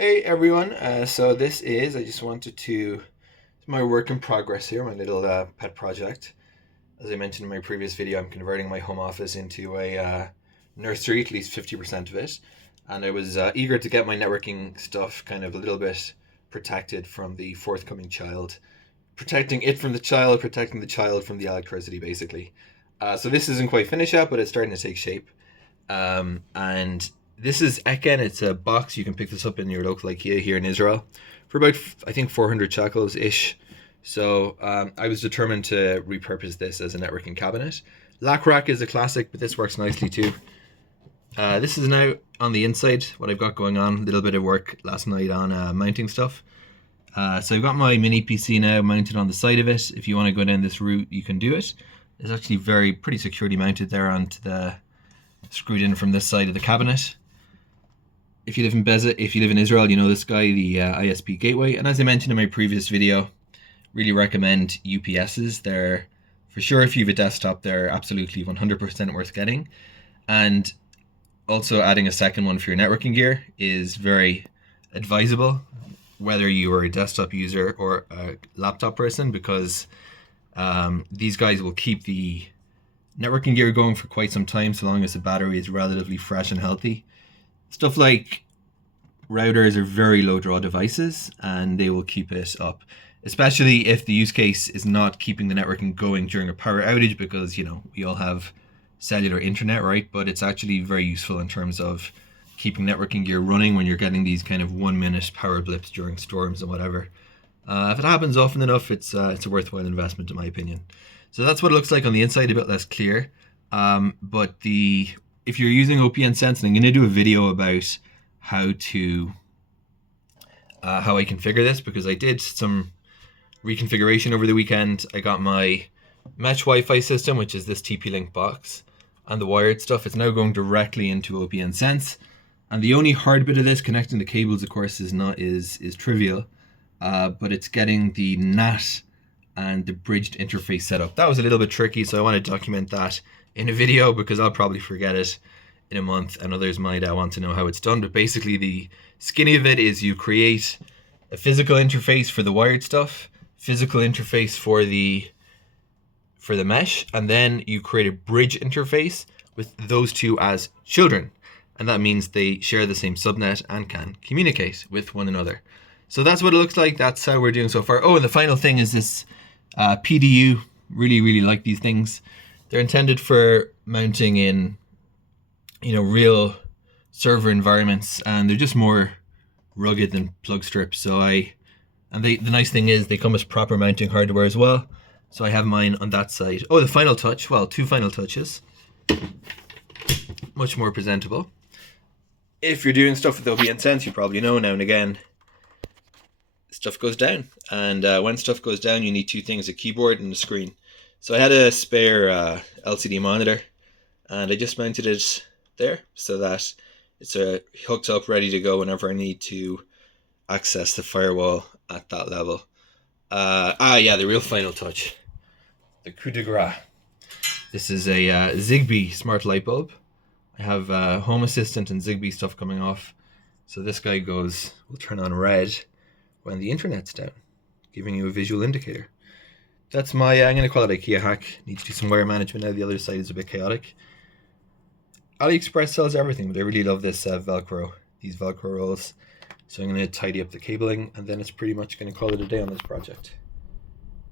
Hey everyone, so I just wanted to, it's my work in progress here, my little pet project. As I mentioned in my previous video, I'm converting my home office into a nursery, at least 50% of it. And I was eager to get my networking stuff kind of a little bit protected from the forthcoming child. Protecting it from the child, protecting the child from the electricity, basically. So this isn't quite finished yet, but it's starting to take shape. And this is Eket. It's a box. You can pick this up in your local IKEA here in Israel for about, I think, 400 shekels ish. So I was determined to repurpose this as a networking cabinet. Lac rack is a classic, but this works nicely too. This is now on the inside, what I've got going on. A little bit of work last night on mounting stuff. So I've got my mini PC now mounted on the side of it. If you want to go down this route, you can do it. It's actually pretty securely mounted there onto the screwed in from this side of the cabinet. If you live in Israel, you know this guy, the ISP gateway. And as I mentioned in my previous video, really recommend UPSs. They're, for sure, if you have a desktop, they're absolutely 100% worth getting. And also adding a second one for your networking gear is very advisable, whether you are a desktop user or a laptop person, because these guys will keep the networking gear going for quite some time, so long as the battery is relatively fresh and healthy. Stuff like routers are very low draw devices, and they will keep it up, especially if the use case is not keeping the networking going during a power outage, because, you know, we all have cellular internet, right? But it's actually very useful in terms of keeping networking gear running when you're getting these kind of 1 minute power blips during storms and whatever. If it happens often enough, it's a worthwhile investment in my opinion. So that's what it looks like on the inside, a bit less clear. But if you're using OPN Sense, and I'm going to do a video about how I configure this, because I did some reconfiguration over the weekend. I got my mesh Wi-Fi system, which is this TP-Link box, and the wired stuff is now going directly into OPN Sense. And the only hard bit of this, connecting the cables, of course, is trivial, but it's getting the NAT and the bridged interface setup. That was a little bit tricky, so I want to document that in a video, because I'll probably forget it in a month and others might want to know how it's done. But basically the skinny of it is you create a physical interface for the wired stuff, physical interface for the mesh, and then you create a bridge interface with those two as children. And that means they share the same subnet and can communicate with one another. So that's what it looks like. That's how we're doing so far. Oh, and the final thing is this PDU. Really like these things. They're intended for mounting in, you know, real server environments, and they're just more rugged than plug strips. So the nice thing is they come as proper mounting hardware as well. So I have mine on that side. Oh, the final touch. Well, two final touches. Much more presentable. If you're doing stuff with OPN Sense, you probably know now and again, stuff goes down. And when stuff goes down, you need two things: a keyboard and a screen. So I had a spare LCD monitor, and I just mounted it there so that it's hooked up, ready to go whenever I need to access the firewall at that level. Yeah, the real final touch. The coup de grace. This is a Zigbee smart light bulb. I have Home Assistant and Zigbee stuff coming off. So this guy will turn on red when the internet's down, giving you a visual indicator. That's my, I'm going to call it IKEA hack. Need to do some wire management now. The other side is a bit chaotic. AliExpress sells everything, but I really love this Velcro, these Velcro rolls. So I'm going to tidy up the cabling, and then it's pretty much going to call it a day on this project.